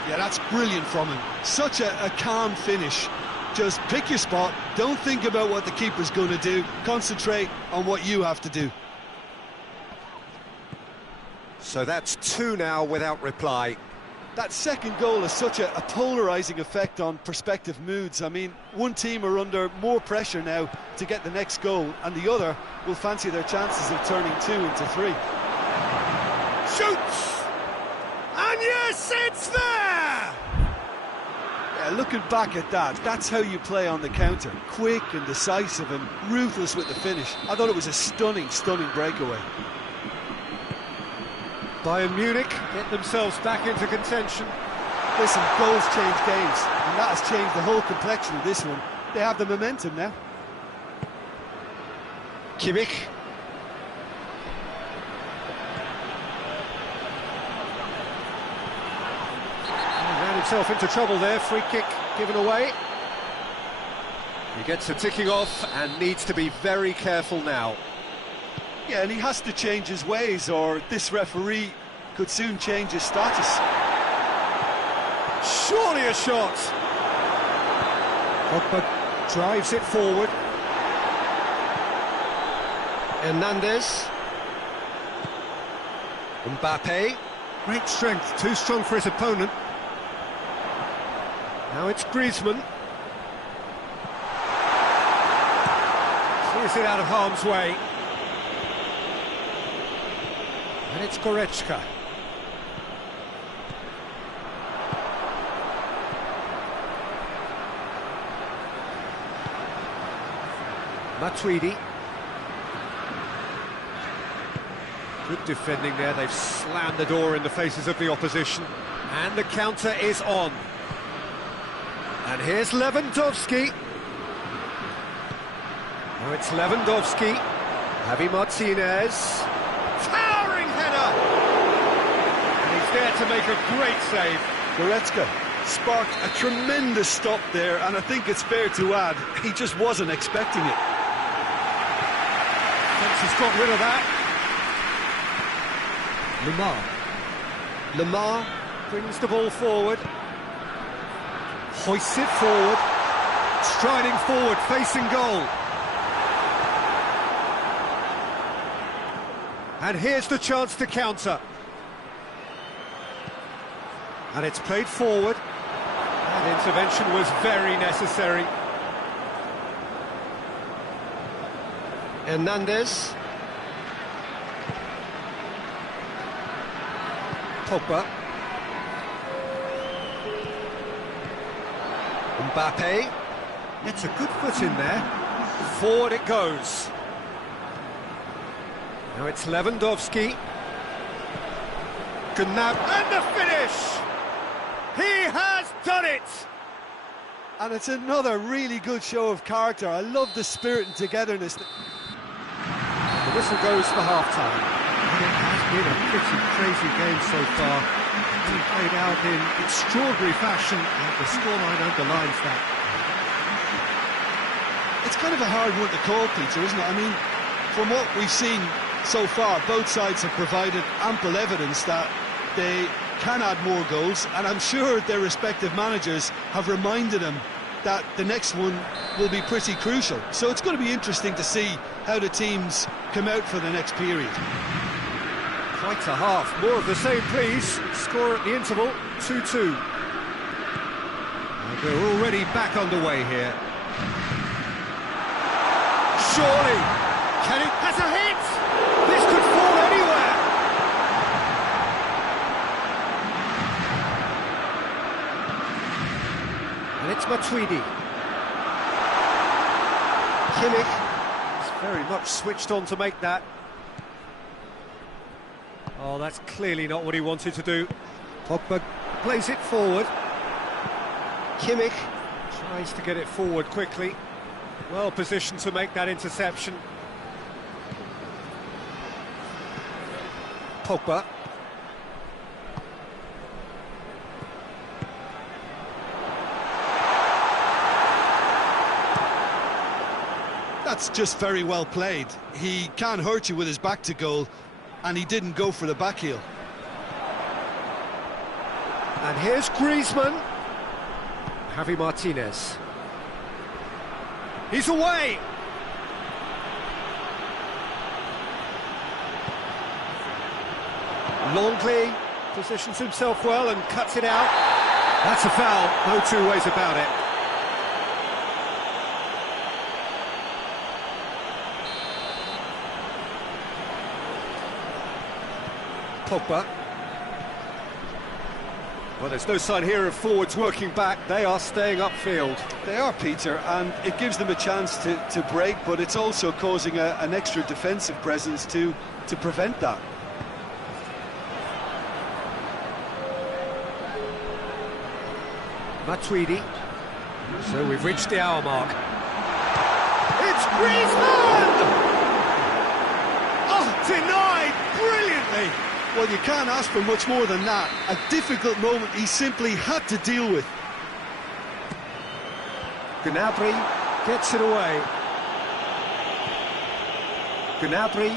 Yeah, that's brilliant from him. Such a calm finish. Just pick your spot, don't think about what the keeper's going to do, concentrate on what you have to do. So that's two now without reply. That second goal has such a polarising effect on prospective moods. I mean, one team are under more pressure now to get the next goal, and the other will fancy their chances of turning 2 into 3. Shoots! And yes, it's there! Yeah, looking back at that, that's how you play on the counter. Quick and decisive and ruthless with the finish. I thought it was a stunning breakaway. Bayern Munich get themselves back into contention. Listen, goals change games, and that has changed the whole complexion of this one. They have the momentum now. Kimmich. He ran himself into trouble there, free kick given away. He gets a ticking off and needs to be very careful now. Yeah, and he has to change his ways, or this referee could soon change his status. Surely a shot! Pogba drives it forward. Hernandez. Mbappe. Great strength, too strong for his opponent. Now it's Griezmann. Clears it out of harm's way. And it's Goretzka. Matuidi. Good defending there, they've slammed the door in the faces of the opposition. And the counter is on. And here's Lewandowski. Now it's Lewandowski. Javi Martinez. Towering header! And he's there to make a great save. Goretzka sparked a tremendous stop there, and I think it's fair to add, he just wasn't expecting it. He's got rid of that. Lemar brings the ball forward. Hoists it forward. Striding forward, facing goal. And here's the chance to counter. And it's played forward. That intervention was very necessary. Hernandez. Pogba. Mbappe. It's a good foot in there. Forward it goes. Now it's Lewandowski. Gnab, and the finish! He has done it! And it's another really good show of character. I love the spirit and togetherness. The whistle goes for half-time. And it has been a pretty crazy game so far. It's played out in extraordinary fashion, and the scoreline underlines that. It's kind of a hard one to call, Peter, isn't it? I mean, from what we've seen so far, both sides have provided ample evidence that they can add more goals, and I'm sure their respective managers have reminded them that the next one will be pretty crucial. So it's going to be interesting to see how the teams come out for the next period. Quite a half. More of the same, please. Score at the interval, 2-2. And we're already back underway here. Surely, Kenny has a hit! This could fall anywhere! And it's Matuidi. Kimmich is very much switched on to make that. Oh, that's clearly not what he wanted to do. Pogba plays it forward. Kimmich tries to get it forward quickly. Well positioned to make that interception. Pogba. That's just very well played. He can't hurt you with his back to goal, and he didn't go for the back heel. And here's Griezmann. Javi Martinez. He's away! Longley positions himself well and cuts it out. That's a foul, no two ways about it. Pogba. Well, there's no sign here of forwards working back. They are staying upfield. They are, Peter, and it gives them a chance to break, but it's also causing an extra defensive presence to prevent that. Matuidi. So we've reached the hour mark. It's Griezmann! Oh, denied brilliantly! Well, you can't ask for much more than that. A difficult moment he simply had to deal with. Gnabry gets it away. Gnabry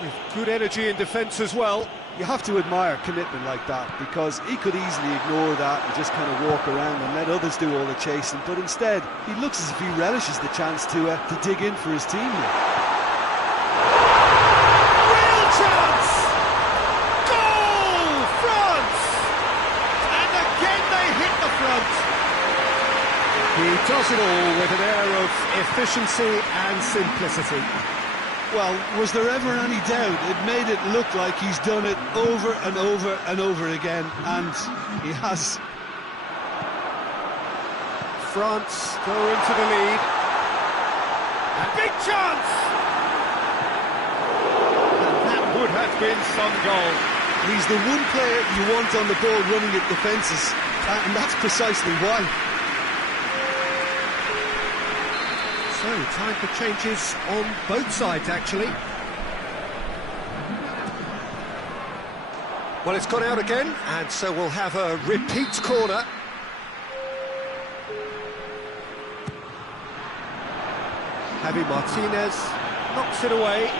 with good energy in defence as well. You have to admire commitment like that, because he could easily ignore that and just kind of walk around and let others do all the chasing, but instead he looks as if he relishes the chance to dig in for his team here. Real chance! Goal! France! And again they hit the front. He does it all with an air of efficiency and simplicity. Well, was there ever any doubt? It made it look like he's done it over and over and over again, and he has. France go into the lead. A big chance! And that would have been some goal. He's the one player you want on the ball running at defences, and that's precisely why. So, time for changes on both sides, actually. Well, it's gone out again, and so we'll have a repeat corner. Javi Martinez knocks it away.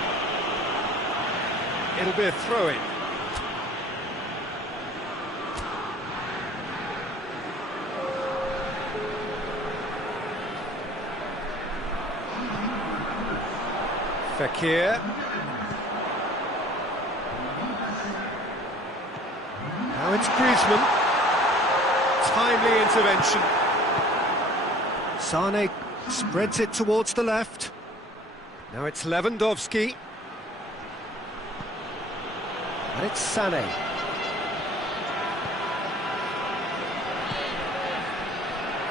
It'll be a throw-in. Fekir. Now it's Griezmann. Timely intervention. Sane spreads it towards the left. Now it's Lewandowski. And it's Sané.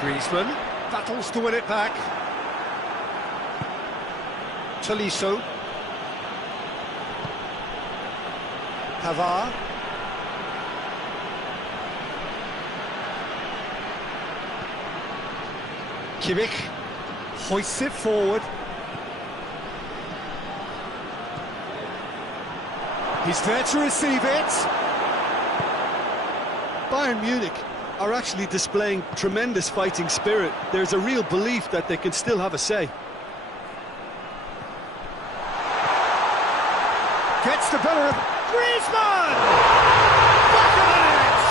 Griezmann battles to win it back. Tolisso. Pavard. Kimmich hoists it forward. He's there to receive it. Bayern Munich are actually displaying tremendous fighting spirit. There's a real belief that they can still have a say. Gets the better of Griezmann! Back of the net!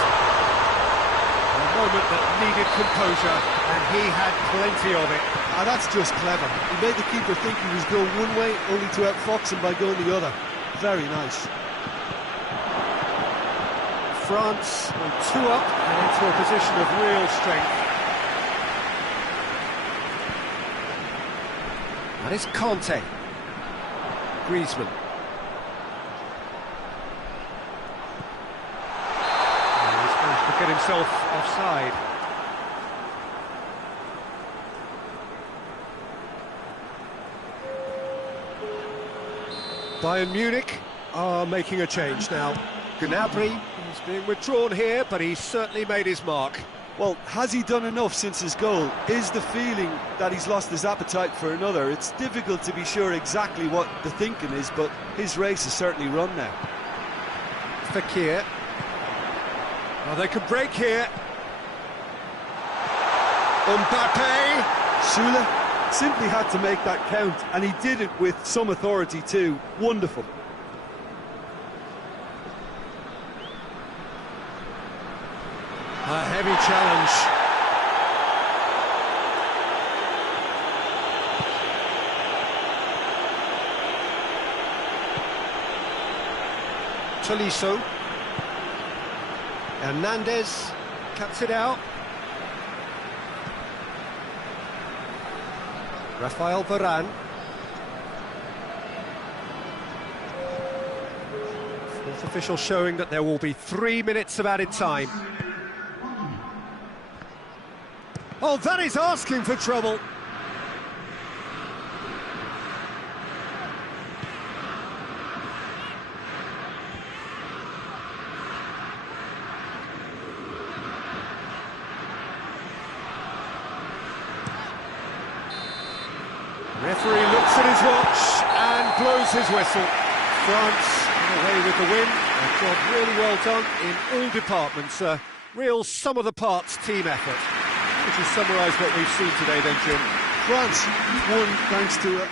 A moment that needed composure, and he had plenty of it. Ah, that's just clever. He made the keeper think he was going one way, only to outfox him by going the other. Very nice. France will two up and into a position of real strength. That is Conte. Griezmann. He's managed to get himself offside. Bayern Munich are making a change now. Gnabry is being withdrawn here, but he's certainly made his mark. Well, has he done enough since his goal? Is the feeling that he's lost his appetite for another? It's difficult to be sure exactly what the thinking is, but his race is certainly run now. Fekir. Well, they could break here. Mbappe. Sule simply had to make that count, and he did it with some authority too. Wonderful. A heavy challenge. Tolisso. Hernandez cuts it out. Rafael Varane. Fourth official showing that there will be 3 minutes of added time. Oh, that is asking for trouble. Referee looks at his watch and blows his whistle. France away with the win. A job really well done in all departments. A real sum-of-the-parts team effort. Would you summarise what we've seen today then, Jim? France won thanks to a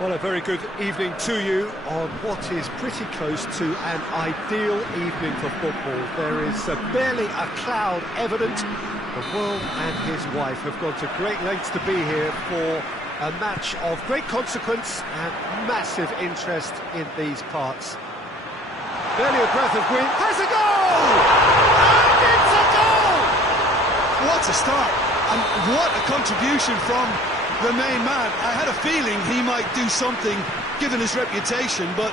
Well, a very good evening to you on what is pretty close to an ideal evening for football. There is barely a cloud evident. The world and his wife have gone to great lengths to be here for a match of great consequence and massive interest in these parts. Barely a breath of wind. Has a goal! And it's a goal! What a start, and what a contribution from the main man. I had a feeling he might do something given his reputation, but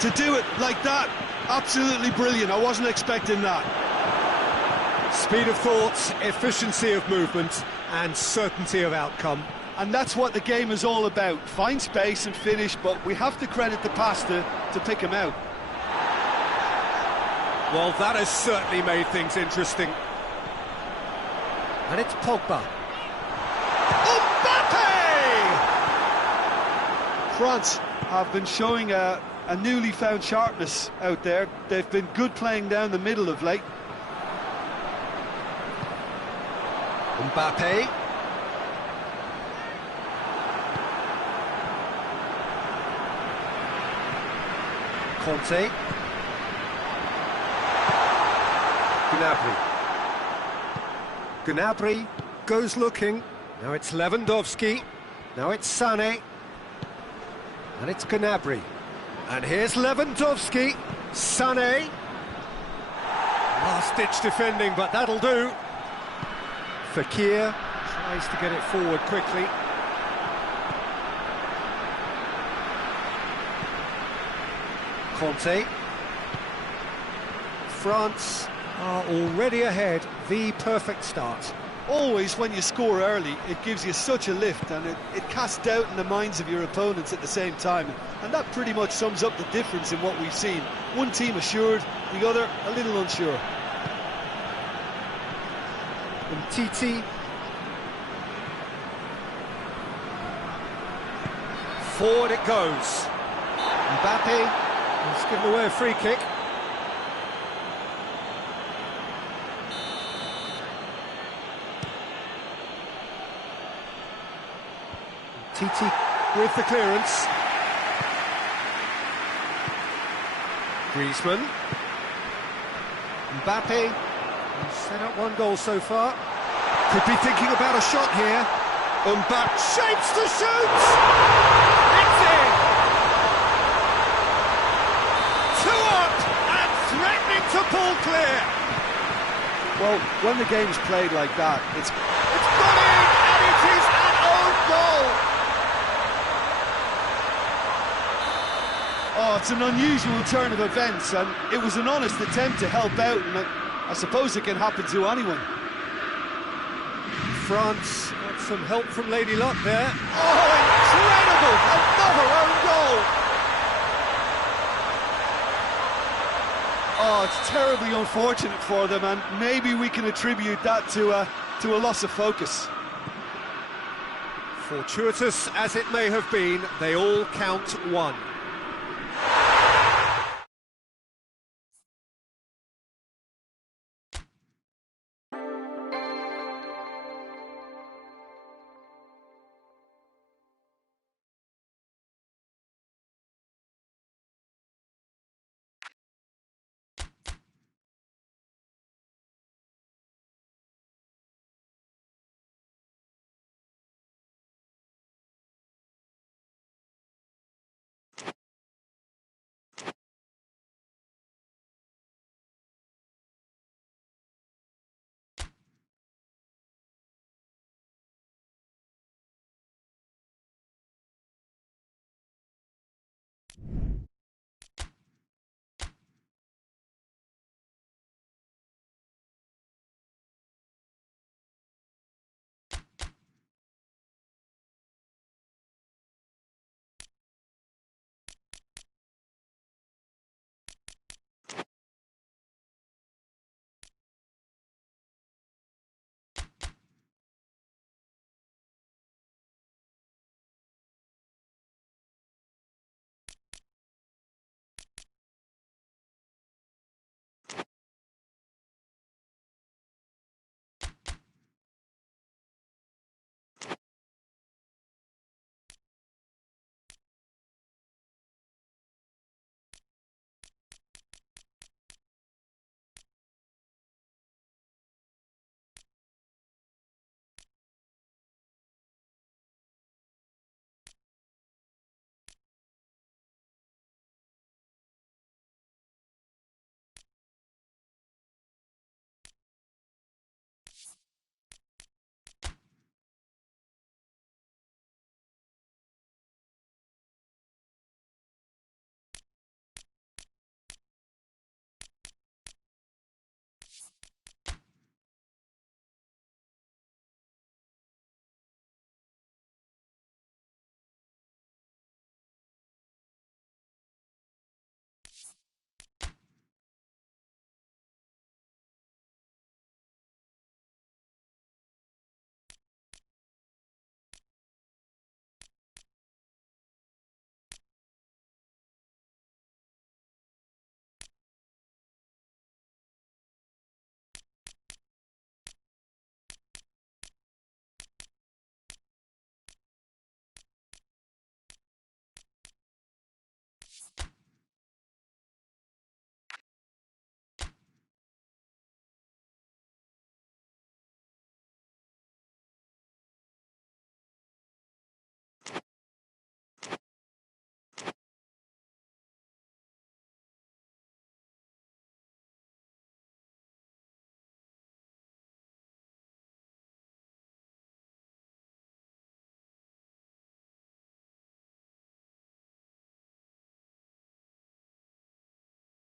to do it like that, absolutely brilliant. I wasn't expecting that. Speed of thought, efficiency of movement and certainty of outcome. And that's what the game is all about. Find space and finish, but we have to credit the passer to pick him out. Well, that has certainly made things interesting. And it's Pogba. France have been showing a newly found sharpness out there. They've been good playing down the middle of late. Mbappe. Conte. Gnabry. Gnabry goes looking. Now it's Lewandowski. Now it's Sané. And it's Gnabry. And here's Lewandowski. Sané. Last-ditch defending, but that'll do. Fekir tries to get it forward quickly. Conte. France are already ahead. The perfect start. Always when you score early, it gives you such a lift, and it casts doubt in the minds of your opponents at the same time. And that pretty much sums up the difference in what we've seen. One team assured, the other a little unsure. Titi. Forward it goes. Mbappe has given away a free kick. Titi with the clearance. Griezmann. Mbappe has set up one goal so far. Could be thinking about a shot here. Mbappe shapes to shoot! It's in! 2 up and threatening to pull clear. Well, when the game's played like that, it's gone in, and it is an own goal. Oh, it's an unusual turn of events, and it was an honest attempt to help out, and I suppose it can happen to anyone. France got some help from Lady Luck there. Oh, incredible! Another own goal! Oh, it's terribly unfortunate for them, and maybe we can attribute that to a loss of focus. Fortuitous as it may have been, they all count one.